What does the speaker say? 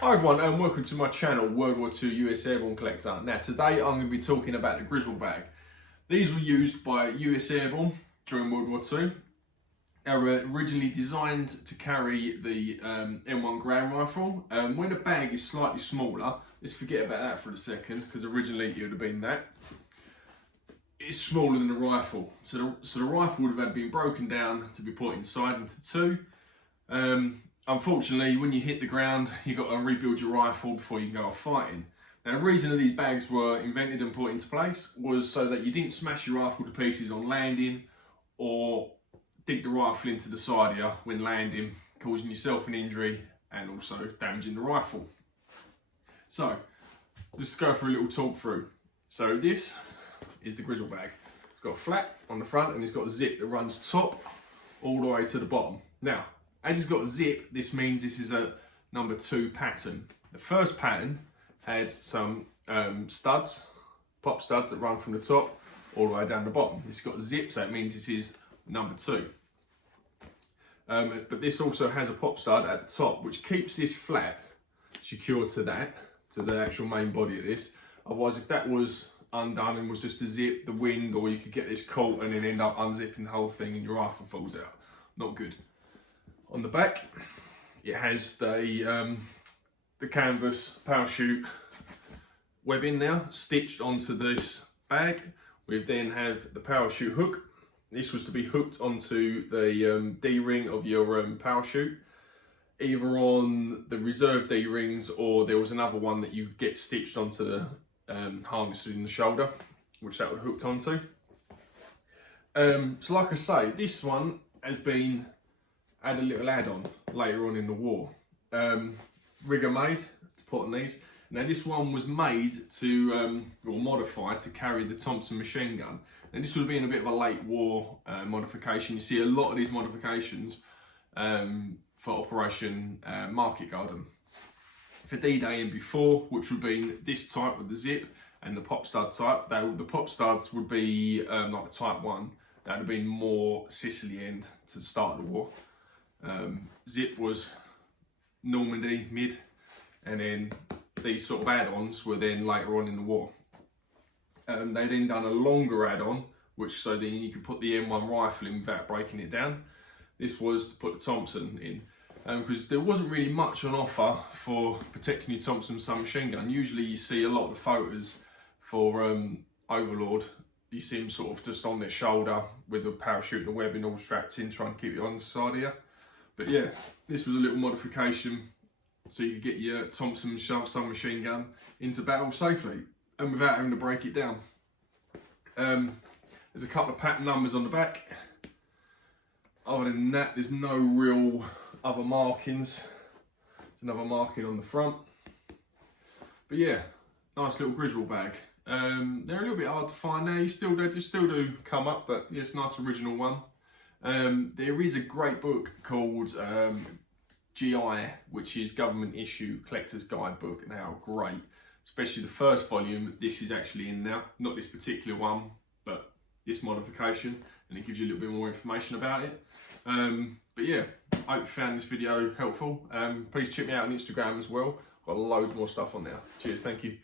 Hi everyone and welcome to my channel, WW2 US Airborne Collector. Now today I'm going to be talking about the Griswold bag. These were used by US Airborne during World War II. They were originally designed to carry the M1 Ground Rifle. When the bag is slightly smaller, let's forget about that for a second because originally it would have been that. It's smaller than the rifle. So the rifle would have been broken down to be put inside into two. Unfortunately, when you hit the ground, you've got to rebuild your rifle before you can go off fighting. Now, the reason that these bags were invented and put into place was so that you didn't smash your rifle to pieces on landing or dig the rifle into the side of you when landing, causing yourself an injury and also damaging the rifle. So, let's go for a little talk through. So this is the Griswold bag. It's got a flap on the front and it's got a zip that runs top all the way to the bottom. Now, as it's got a zip, this means this is a number 2 pattern. The first pattern had some studs, pop studs that run from the top all the way down the bottom. It's got a zip, so it means this is number 2. But this also has a pop stud at the top, which keeps this flap secure to the actual main body of this. Otherwise, if that was undone and was just a zip, the wind, or you could get this caught and then end up unzipping the whole thing and your rifle falls out. Not good. On the back, it has the canvas parachute webbing now stitched onto this bag. We then have the parachute hook. This was to be hooked onto the D-ring of your parachute, either on the reserve D-rings or there was another one that you get stitched onto the harness in the shoulder, which that would hooked onto. So like I say, this one has been add a little add-on later on in the war. Rigger made to put on these. Now this one was made to, or modified to carry the Thompson Machine Gun. And this would have been a bit of a late war modification. You see a lot of these modifications for Operation Market Garden. For D-Day and before, which would be this type with the zip and the pop stud type, the pop studs would be like the type 1. That would have been more Sicily end to the start of the war. Zip was Normandy mid, and then these sort of add-ons were then later on in the war. They then done a longer add-on, which so then you could put the M1 rifle in without breaking it down. This was to put the Thompson in, because there wasn't really much on offer for protecting your Thompson submachine gun. Usually you see a lot of the photos for Overlord. You see them sort of just on their shoulder with the parachute and the webbing all strapped in, trying to keep it on the side of you. But yeah, this was a little modification so you could get your Thompson submachine gun into battle safely and without having to break it down. There's a couple of pattern numbers on the back. Other than that, there's no real other markings. There's another marking on the front. But yeah, nice little Griswold bag. They're a little bit hard to find now. They still do come up, but yeah, it's a nice original one. There is a great book called GI, which is Government Issue Collector's Guidebook. Now, great, especially the first volume. This is actually in now, not this particular one, but this modification, and it gives you a little bit more information about it. But yeah, I hope you found this video helpful. Please check me out on Instagram as well. Got loads more stuff on there. Cheers, thank you.